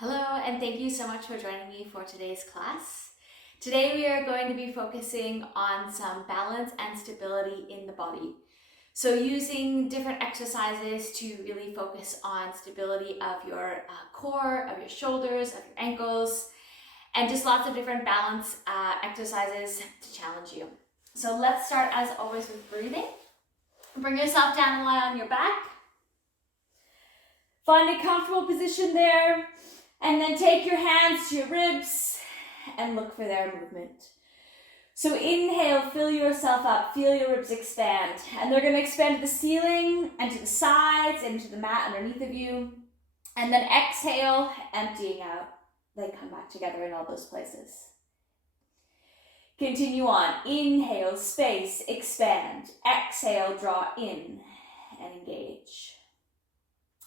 Hello, and thank you so much for joining me for today's class. Today we are going to be focusing on some balance and stability in the body. So using different exercises to really focus on stability of your core, of your shoulders, of your ankles, and just lots of different balance exercises to challenge you. So let's start as always with breathing. Bring yourself down and lie on your back. Find a comfortable position there. And then take your hands to your ribs and look for their movement. So inhale, fill yourself up, feel your ribs expand. And they're going to expand to the ceiling and to the sides and to the mat underneath of you. And then exhale, emptying out. They come back together in all those places. Continue on. Inhale, space, expand. Exhale, draw in and engage.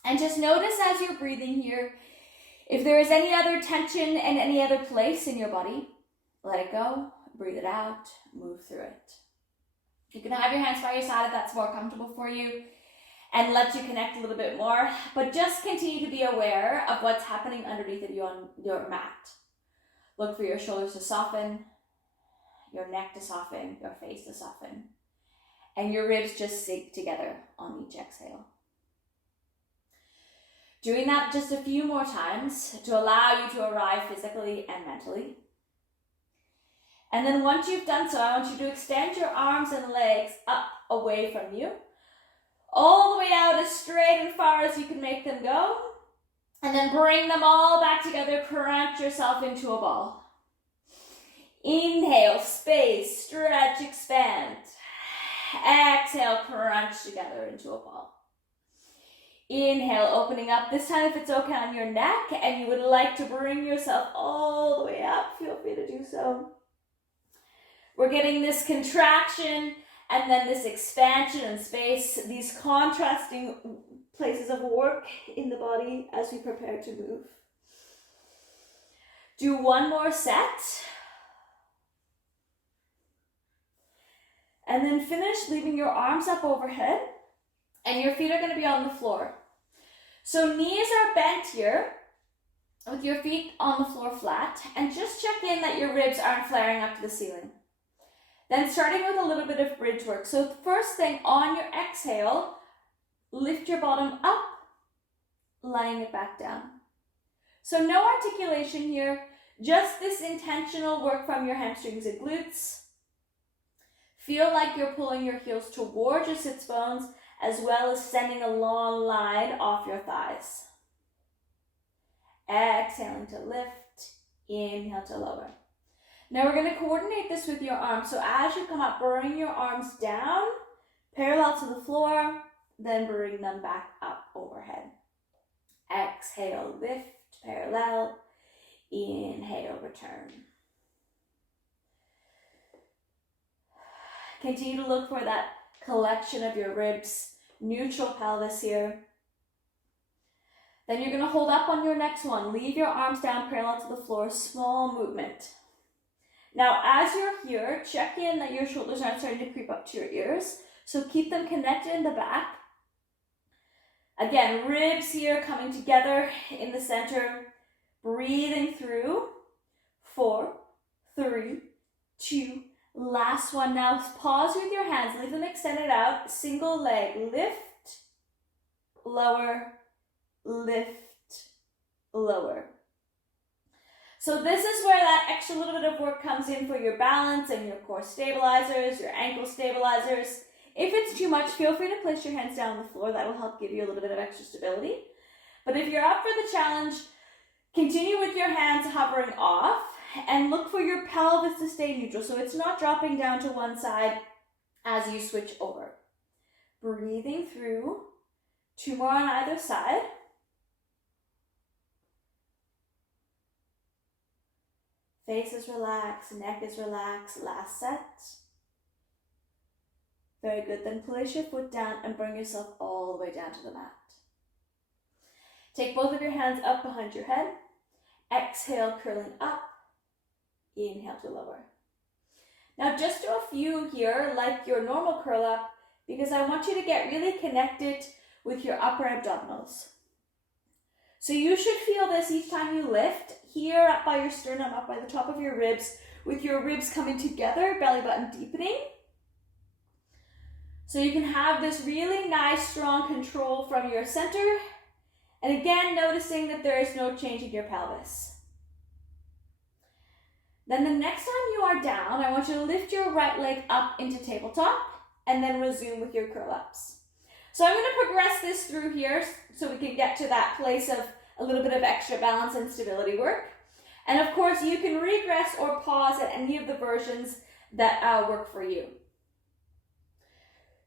And just notice as you're breathing here, if there is any other tension in any other place in your body, let it go, breathe it out, move through it. You can have your hands by your side if that's more comfortable for you and let you connect a little bit more, but just continue to be aware of what's happening underneath of you on your mat. Look for your shoulders to soften, your neck to soften, your face to soften, and your ribs just sink together on each exhale. Doing that just a few more times to allow you to arrive physically and mentally. And then once you've done so, I want you to extend your arms and legs up away from you, all the way out as straight and far as you can make them go. And then bring them all back together, crunch yourself into a ball. Inhale, space, stretch, expand. Exhale, crunch together into a ball. Inhale, opening up, this time if it's okay on your neck and you would like to bring yourself all the way up, feel free to do so. We're getting this contraction and then this expansion in space, these contrasting places of work in the body as we prepare to move. Do one more set. And then finish leaving your arms up overhead and your feet are going to be on the floor. So knees are bent here with your feet on the floor flat, and just check in that your ribs aren't flaring up to the ceiling. Then starting with a little bit of bridge work. So the first thing on your exhale, lift your bottom up, laying it back down. So no articulation here, just this intentional work from your hamstrings and glutes. Feel like you're pulling your heels towards your sits bones, as well as sending a long line off your thighs. Exhaling to lift, inhale to lower. Now we're going to coordinate this with your arms. So as you come up, bring your arms down, parallel to the floor, then bring them back up overhead. Exhale, lift, parallel, inhale, return. Continue to look for that collection of your ribs, neutral pelvis here. Then you're going to hold up on your next one. Leave your arms down parallel to the floor, small movement. Now as you're here, check in that your shoulders aren't starting to creep up to your ears. So keep them connected in the back. Again, ribs here coming together in the center. Breathing through. 4, 3, 2, last one. Now pause with your hands, leave them extended out, single leg, lift, lower, lift, lower. So this is where that extra little bit of work comes in for your balance and your core stabilizers, your ankle stabilizers. If it's too much, feel free to place your hands down on the floor. That will help give you a little bit of extra stability. But if you're up for the challenge, continue with your hands hovering off, and look for your pelvis to stay neutral, so it's not dropping down to one side as you switch over. Breathing through. 2 more on either side. Face is relaxed, neck is relaxed. Last set. Very good. Then place your foot down and bring yourself all the way down to the mat. Take both of your hands up behind your head. Exhale, curling up. Inhale to lower. Now just do a few here like your normal curl up, because I want you to get really connected with your upper abdominals. So you should feel this each time you lift, here up by your sternum, up by the top of your ribs, with your ribs coming together, belly button deepening. So you can have this really nice, strong control from your center. And again, noticing that there is no change in your pelvis. Then the next time you are down, I want you to lift your right leg up into tabletop and then resume with your curl-ups. So I'm going to progress this through here so we can get to that place of a little bit of extra balance and stability work. And of course, you can regress or pause at any of the versions that work for you.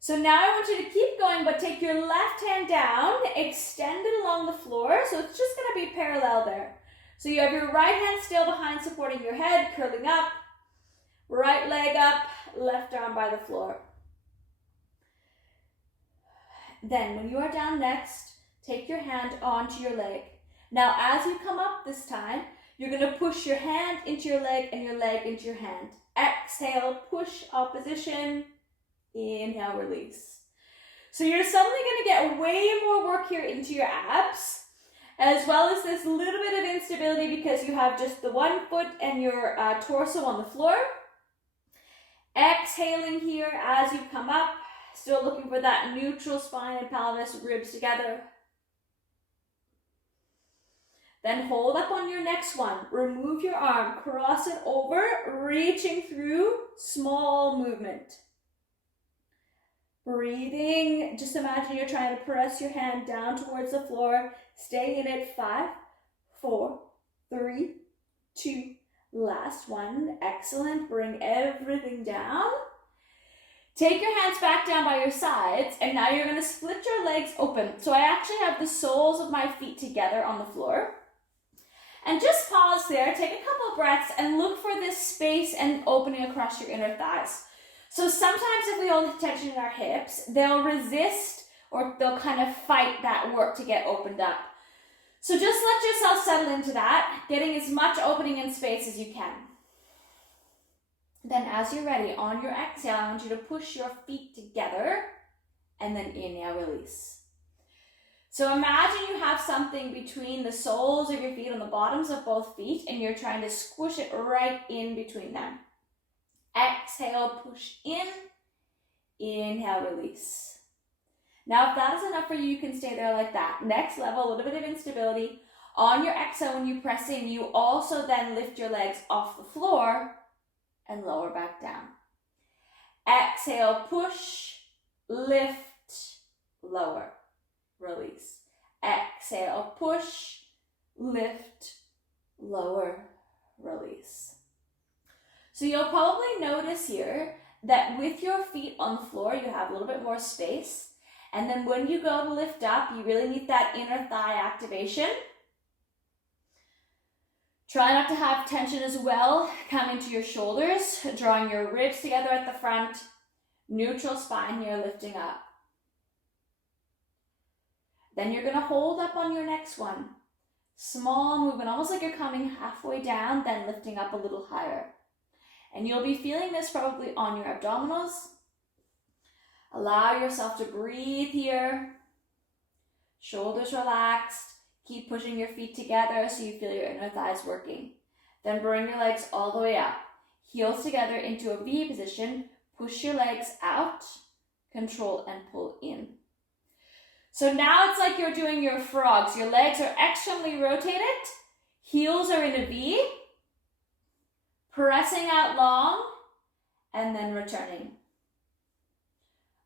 So now I want you to keep going, but take your left hand down, extend it along the floor. So it's just going to be parallel there. So you have your right hand still behind supporting your head, curling up, right leg up, left arm by the floor. Then when you are down next, take your hand onto your leg. Now as you come up this time, you're going to push your hand into your leg and your leg into your hand. Exhale, push, opposition. Inhale, release. So you're suddenly going to get way more work here into your abs, as well as this little bit of instability because you have just the one foot and your torso on the floor. Exhaling here as you come up, still looking for that neutral spine and pelvis, ribs together. Then hold up on your next one. Remove your arm, cross it over, reaching through, small movement. Breathing, just imagine you're trying to press your hand down towards the floor. Stay in it, 5, 4, 3, 2, last one. Excellent, bring everything down. Take your hands back down by your sides, and now you're going to split your legs open. So I actually have the soles of my feet together on the floor. And just pause there, take a couple of breaths, and look for this space and opening across your inner thighs. So sometimes if we hold tension in our hips, they'll resist or they'll kind of fight that work to get opened up. So just let yourself settle into that, getting as much opening and space as you can. Then as you're ready, on your exhale, I want you to push your feet together and then inhale, release. So imagine you have something between the soles of your feet on the bottoms of both feet and you're trying to squish it right in between them. Exhale, push in, inhale, release. Now if that is enough for you, you can stay there like that. Next level, a little bit of instability. On your exhale, when you press in, you also then lift your legs off the floor and lower back down. Exhale, push, lift, lower, release. Exhale, push, lift, lower, release. So you'll probably notice here that with your feet on the floor, you have a little bit more space. And then when you go to lift up, you really need that inner thigh activation. Try not to have tension as well. Come into your shoulders, drawing your ribs together at the front. Neutral spine here, lifting up. Then you're going to hold up on your next one. Small movement, almost like you're coming halfway down, then lifting up a little higher. And you'll be feeling this probably on your abdominals. Allow yourself to breathe here. Shoulders relaxed. Keep pushing your feet together so you feel your inner thighs working. Then bring your legs all the way up. Heels together into a V position. Push your legs out. Control and pull in. So now it's like you're doing your frogs. Your legs are externally rotated. Heels are in a V. Pressing out long. And then returning.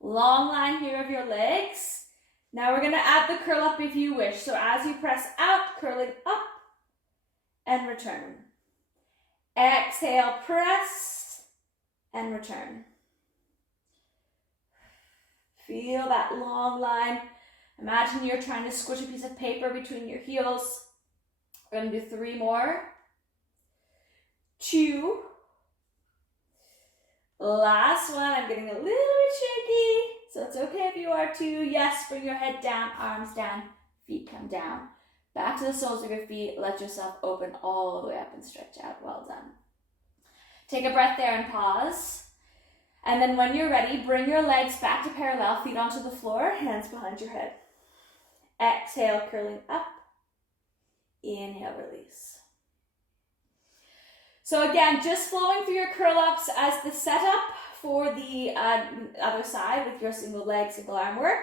Long line here of your legs. Now we're going to add the curl up if you wish. So as you press out, curling up and return. Exhale, press and return. Feel that long line. Imagine you're trying to squish a piece of paper between your heels. We're going to do 3 more. 2. Last one. I'm getting a little bit shaky. So it's okay if you are too. Yes, bring your head down, arms down, feet come down. Back to the soles of your feet. Let yourself open all the way up and stretch out. Well done. Take a breath there and pause. And then when you're ready, bring your legs back to parallel, feet onto the floor, hands behind your head. Exhale, curling up Inhale, release. So again, just flowing through your curl-ups as the setup for the other side with your single leg, single arm work.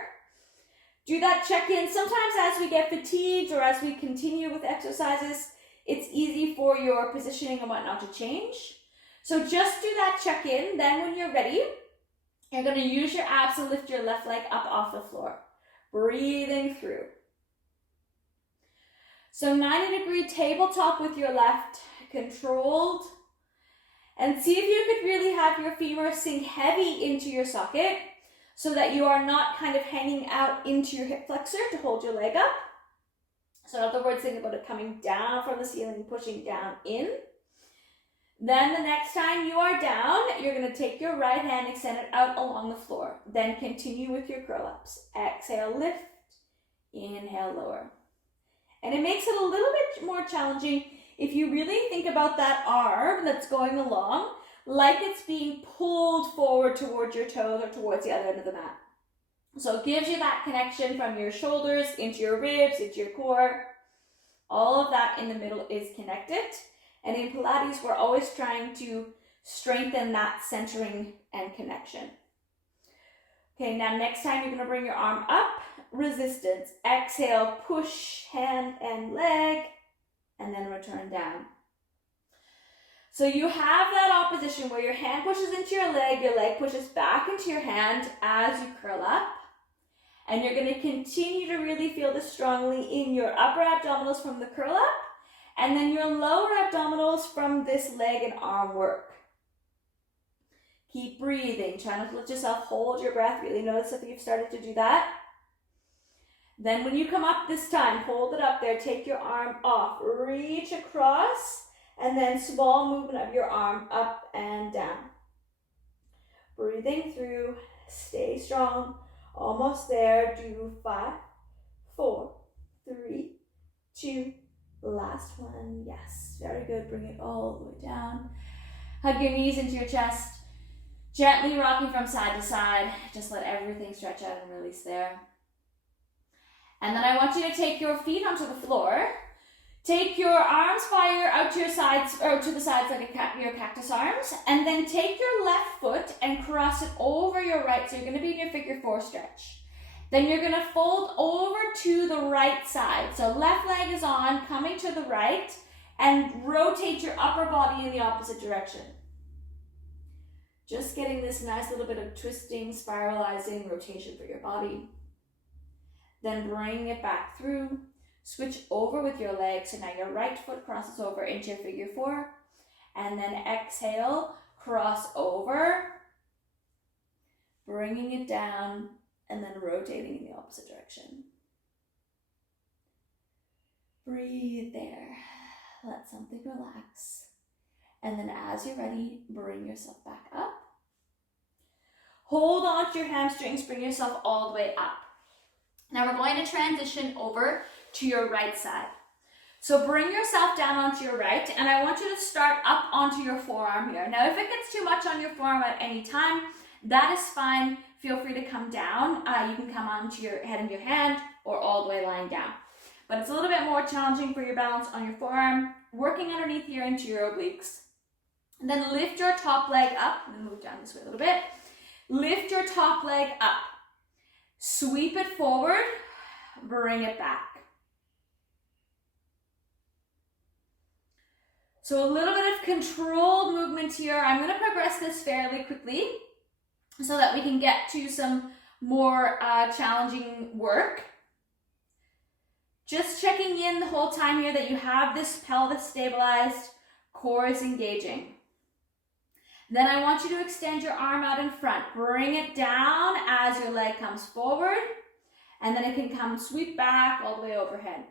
Do that check-in. Sometimes as we get fatigued or as we continue with exercises, it's easy for your positioning and whatnot to change. So just do that check-in. Then when you're ready, you're going to use your abs to lift your left leg up off the floor. Breathing through. So 90-degree tabletop with your left, controlled. And see if you could really have your femur sink heavy into your socket so that you are not kind of hanging out into your hip flexor to hold your leg up. So in other words, think about it coming down from the ceiling, pushing down in. Then the next time you are down, you're going to take your right hand, extend it out along the floor. Then continue with your curl-ups. Exhale, lift. Inhale, lower. And it makes it a little bit more challenging if you really think about that arm that's going along like it's being pulled forward towards your toes or towards the other end of the mat. So it gives you that connection from your shoulders into your ribs, into your core. All of that in the middle is connected. And in Pilates, we're always trying to strengthen that centering and connection. Okay, now next time you're going to bring your arm up, resistance. Exhale, push hand and leg, and then return down. So you have that opposition where your hand pushes into your leg pushes back into your hand as you curl up. And you're going to continue to really feel this strongly in your upper abdominals from the curl up, and then your lower abdominals from this leg and arm work. Keep breathing. Try not to let yourself hold your breath. Really notice if you've started to do that. Then when you come up this time, hold it up there. Take your arm off. Reach across, and then small movement of your arm up and down. Breathing through. Stay strong. Almost there. Do 5, 4, 3, 2, last one. Yes, very good. Bring it all the way down. Hug your knees into your chest. Gently rocking from side to side. Just let everything stretch out and release there. And then I want you to take your feet onto the floor. Take your arms out to your sides, or to the sides like your cactus arms, and then take your left foot and cross it over your right. So you're going to be in your figure 4 stretch. Then you're going to fold over to the right side. So left leg is on, coming to the right, and rotate your upper body in the opposite direction. Just getting this nice little bit of twisting, spiralizing rotation for your body. Then bring it back through. Switch over with your legs. So now your right foot crosses over into your figure 4. And then exhale, cross over. Bringing it down and then rotating in the opposite direction. Breathe there. Let something relax. And then as you're ready, bring yourself back up. Hold on to your hamstrings. Bring yourself all the way up. Now we're going to transition over to your right side. So bring yourself down onto your right, and I want you to start up onto your forearm here. Now if it gets too much on your forearm at any time, that is fine. Feel free to come down. You can come onto your head and your hand, or all the way lying down. But it's a little bit more challenging for your balance on your forearm, working underneath here into your obliques. And then lift your top leg up, and move down this way a little bit. Lift your top leg up. Sweep it forward, bring it back. So a little bit of controlled movement here. I'm going to progress this fairly quickly so that we can get to some more challenging work. Just checking in the whole time here that you have this pelvis stabilized, core is engaging. Then I want you to extend your arm out in front. Bring it down as your leg comes forward, and then it can come sweep back all the way overhead.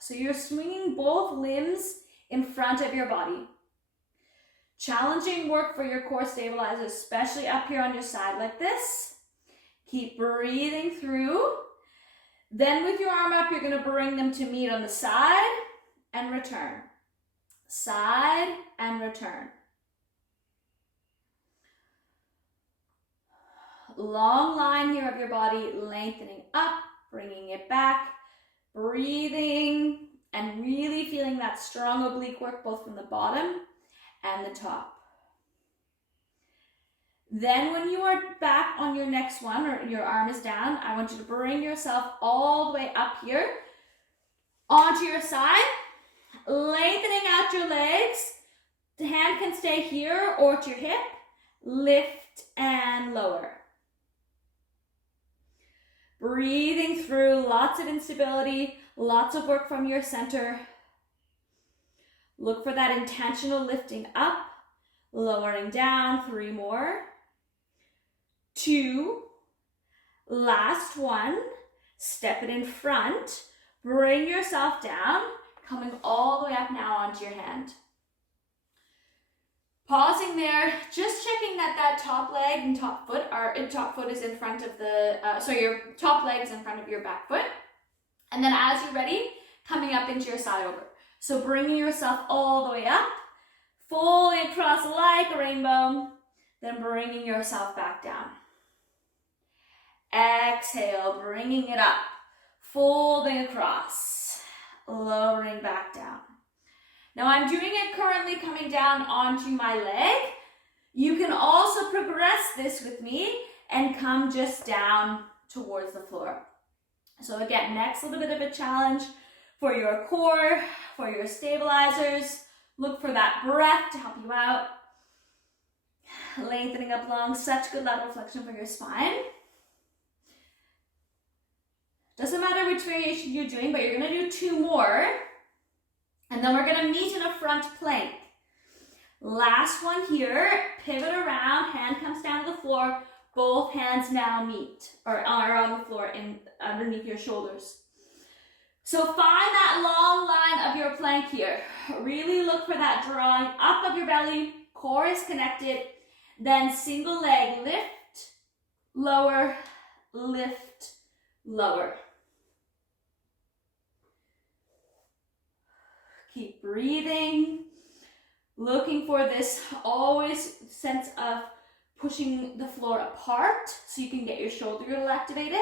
So you're swinging both limbs in front of your body. Challenging work for your core stabilizers, especially up here on your side like this. Keep breathing through. Then with your arm up, you're going to bring them to meet on the side and return. Side and return. Long line here of your body, lengthening up bringing it back, breathing, and really feeling that strong oblique work both from the bottom and the top. Then when you are back on your next one, or your arm is down, I want you to bring yourself all the way up here onto your side, lengthening out your legs. The hand can stay here or to your hip. Lift and lower. Breathing through lots of instability, lots of work from your center. Look for that intentional lifting up, lowering down. 3 more. 2. Last one. Step it in front. Bring yourself down, coming all the way up now onto your hand. Pausing there, just checking that that top leg and top foot is in front of the, your top leg is in front of your back foot. And then as you're ready, coming up into your side over. So bringing yourself all the way up, fully across like a rainbow, then bringing yourself back down. Exhale, bringing it up, folding across, lowering back down. Now I'm doing it currently coming down onto my leg. You can also progress this with me and come just down towards the floor. So again, next little bit of a challenge for your core, for your stabilizers. Look for that breath to help you out. Lengthening up long, such good lateral flexion for your spine. Doesn't matter which variation you're doing, but you're gonna do 2 more. And then we're gonna meet in a front plank. Last one here, pivot around, hand comes down to the floor, both hands now meet, or are on the floor underneath your shoulders. So find that long line of your plank here. Really look for that drawing up of your belly, core is connected, then single leg, lift, lower, lift, lower. Keep breathing, looking for this always sense of pushing the floor apart so you can get your shoulder girdle activated.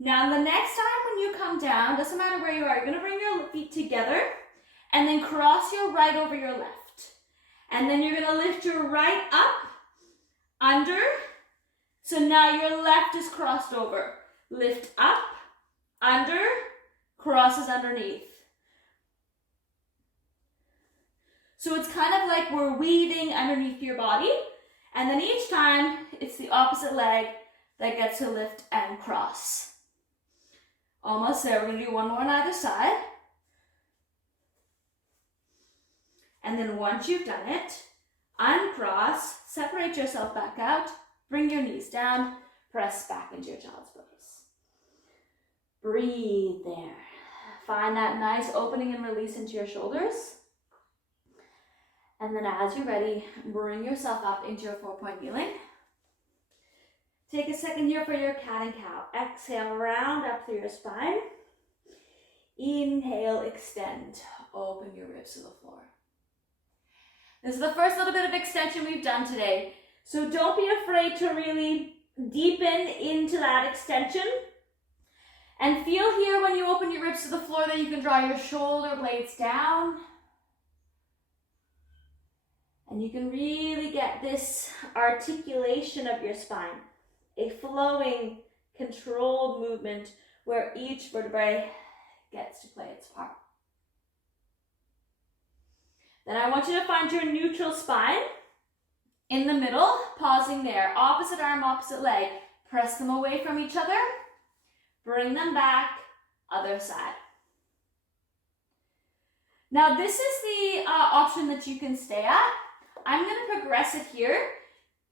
Now the next time when you come down, doesn't matter where you are, you're gonna bring your feet together and then cross your right over your left. And then you're gonna lift your right up, under. So now your left is crossed over. Lift up, under, crosses underneath. So it's kind of like we're weaving underneath your body, and then each time it's the opposite leg that gets to lift and cross. Almost there. We're going to do 1 more on either side. And then once you've done it, uncross, separate yourself back out, bring your knees down, press back into your child's pose. Breathe there. Find that nice opening and release into your shoulders. And then as you're ready, bring yourself up into your 4-point kneeling. Take a second here for your cat and cow. Exhale, round up through your spine. Inhale, extend. Open your ribs to the floor. This is the first little bit of extension we've done today. So don't be afraid to really deepen into that extension. And feel here when you open your ribs to the floor that you can draw your shoulder blades down. And you can really get this articulation of your spine, a flowing, controlled movement where each vertebrae gets to play its part. Then I want you to find your neutral spine in the middle, pausing there. Opposite arm, opposite leg. Press them away from each other. Bring them back, other side. Now this is the option that you can stay at. I'm going to progress it here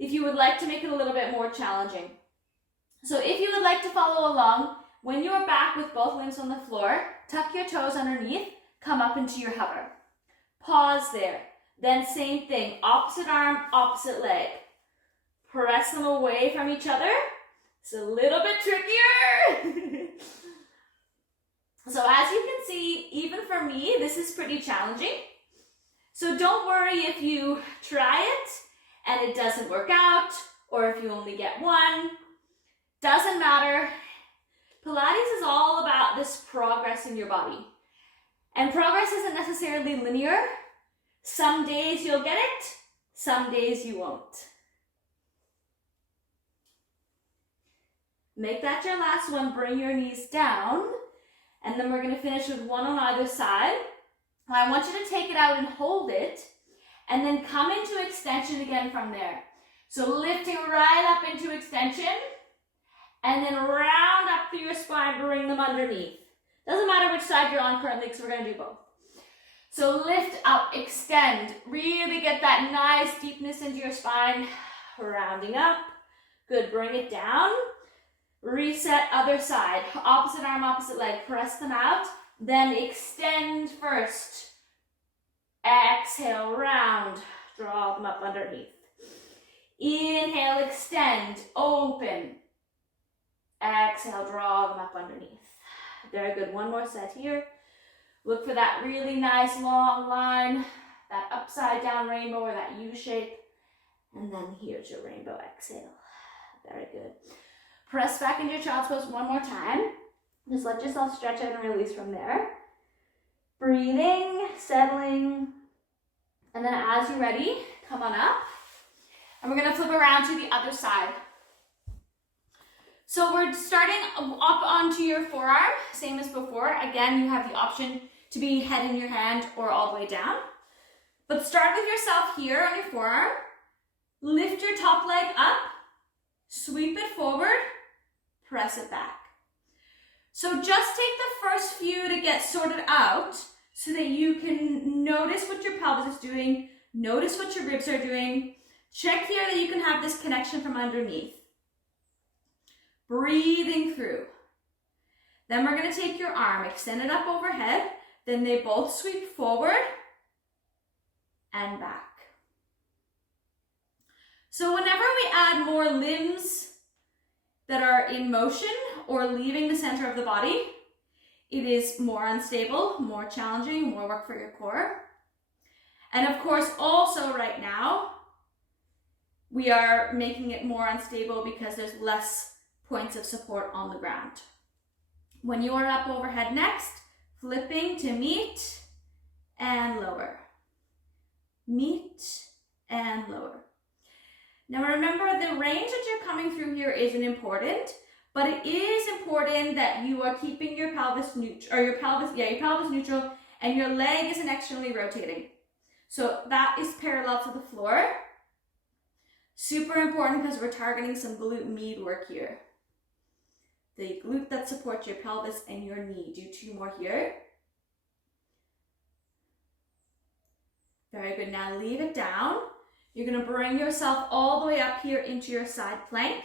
if you would like to make it a little bit more challenging. So if you would like to follow along, when you're back with both limbs on the floor, tuck your toes underneath, come up into your hover. Pause there. Then same thing, opposite arm, opposite leg. Press them away from each other. It's a little bit trickier. So as you can see, even for me, this is pretty challenging. So don't worry if you try it and it doesn't work out, or if you only get one. Doesn't matter. Pilates is all about this progress in your body. And progress isn't necessarily linear. Some days you'll get it, some days you won't. Make that your last one. Bring your knees down. And then we're going to finish with one on either side. I want you to take it out and hold it. And then come into extension again from there. So lifting right up into extension. And then round up through your spine, bring them underneath. Doesn't matter which side you're on currently, because we're going to do both. So lift up, extend. Really get that nice deepness into your spine. Rounding up. Good, bring it down. Reset, other side. Opposite arm, opposite leg. Press them out. Then extend first. Exhale, round. Draw them up underneath. Inhale, extend. Open. Exhale, draw them up underneath. Very good. One more set here. Look for that really nice long line, that upside down rainbow or that U shape. And then here's your rainbow exhale. Very good. Press back into your child's pose one more time. Just let yourself stretch out and release from there. Breathing, settling. And then as you're ready, come on up. And we're going to flip around to the other side. So we're starting up onto your forearm, same as before. Again, you have the option to be head in your hand or all the way down. But start with yourself here on your forearm. Lift your top leg up, sweep it forward, press it back. So just take the first few to get sorted out so that you can notice what your pelvis is doing, notice what your ribs are doing. Check here that you can have this connection from underneath. Breathing through. Then we're going to take your arm, extend it up overhead. Then they both sweep forward and back. So whenever we add more limbs that are in motion or leaving the center of the body, it is more unstable, more challenging, more work for your core. And of course, also right now, we are making it more unstable because there's less points of support on the ground. When you are up overhead next, flipping to meet and lower. Meet and lower. Now remember, the range that you're coming through here isn't important, but it is important that you are keeping your pelvis neutral, or your pelvis neutral, and your leg isn't externally rotating. So that is parallel to the floor. Super important because we're targeting some glute med work here. The glute that supports your pelvis and your knee. Do 2 more here. Very good. Now leave it down. You're going to bring yourself all the way up here into your side plank.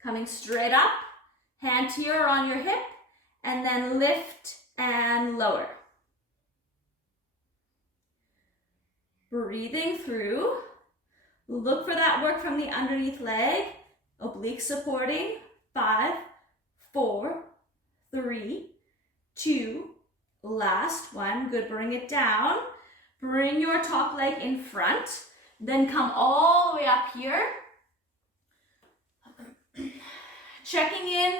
Coming straight up. Hand here on your hip. And then lift and lower. Breathing through. Look for that work from the underneath leg. Oblique supporting. 5, 4, 3, 2, last one. Good, bring it down. Bring your top leg in front. Then come all the way up here. Checking in,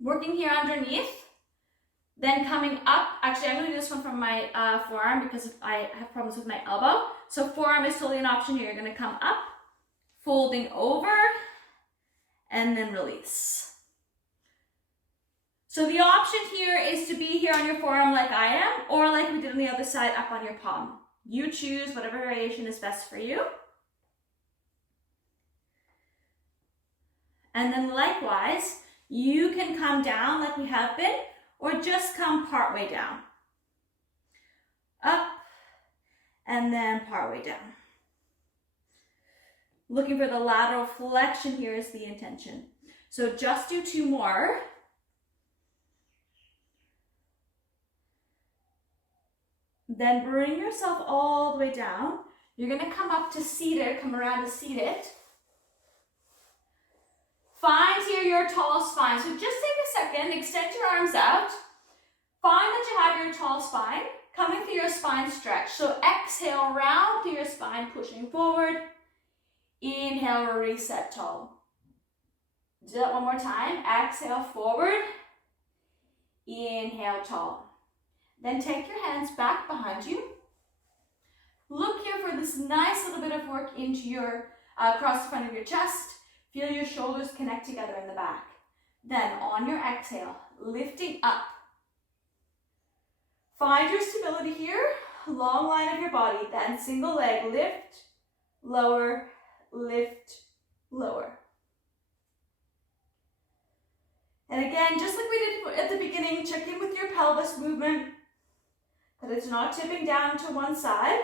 working here underneath. Then coming up. Actually, I'm going to do this one from my forearm because I have problems with my elbow. So forearm is totally an option here. You're going to come up, folding over, and then release. So the option here is to be here on your forearm like I am, or like we did on the other side, up on your palm. You choose whatever variation is best for you. And then likewise, you can come down like we have been, or just come partway down. Up, and then partway down. Looking for the lateral flexion here is the intention. So just do 2 more. Then bring yourself all the way down. You're going to come up to seated, come around to seated. Find here your tall spine. So just take a second, extend your arms out. Find that you have your tall spine coming through your spine stretch. So exhale, round through your spine, pushing forward. Inhale, reset tall. Do that one more time. Exhale, forward. Inhale, tall. Then take your hands back behind you. Look here for this nice little bit of work into your, across the front of your chest. Feel your shoulders connect together in the back. Then on your exhale, lifting up. Find your stability here, long line of your body. Then single leg, lift, lower, lift, lower. And again, just like we did at the beginning, check in with your pelvis movement, that it's not tipping down to one side.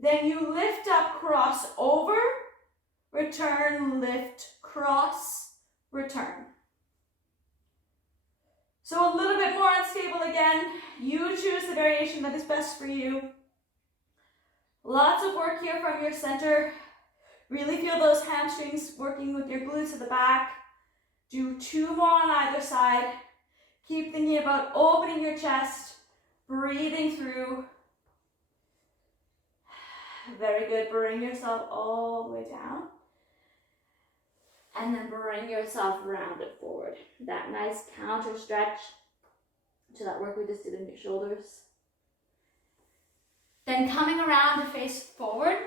Then you lift up, cross over, return, lift, cross, return. So a little bit more unstable again. You choose the variation that is best for you. Lots of work here from your center. Really feel those hamstrings working with your glutes at the back. Do 2 more on either side. Keep thinking about opening your chest, breathing through. Very good. Bring yourself all the way down. And then bring yourself rounded forward. That nice counter stretch to that work we just did in your shoulders. Then coming around to face forward.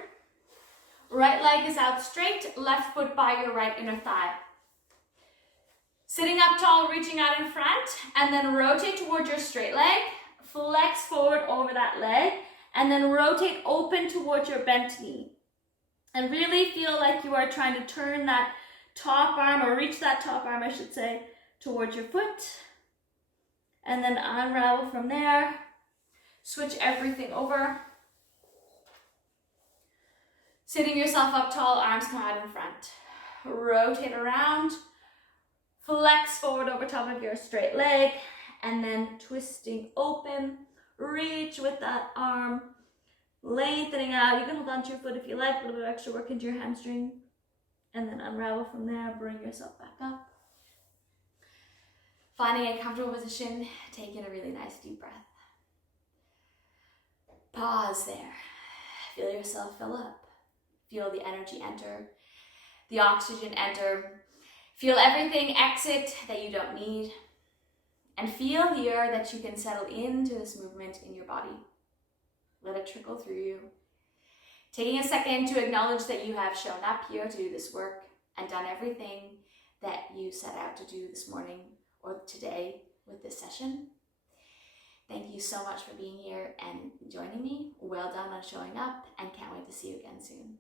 Right leg is out straight, left foot by your right inner thigh. Sitting up tall, reaching out in front, and then rotate towards your straight leg. Flex forward over that leg, and then rotate open towards your bent knee. And really feel like you are trying to turn that top arm, or reach that top arm, I should say, towards your foot. And then unravel from there. Switch everything over. Sitting yourself up tall, arms come out in front. Rotate around. Flex forward over top of your straight leg, and then twisting open. Reach with that arm, lengthening out. You can hold on to your foot if you like, a little bit of extra work into your hamstring. And then unravel from there, bring yourself back up. Finding a comfortable position, taking a really nice deep breath. Pause there. Feel yourself fill up. Feel the energy enter, the oxygen enter. Feel everything exit that you don't need. And feel here that you can settle into this movement in your body. Let it trickle through you. Taking a second to acknowledge that you have shown up here to do this work and done everything that you set out to do this morning or today with this session. Thank you so much for being here and joining me. Well done on showing up, and can't wait to see you again soon.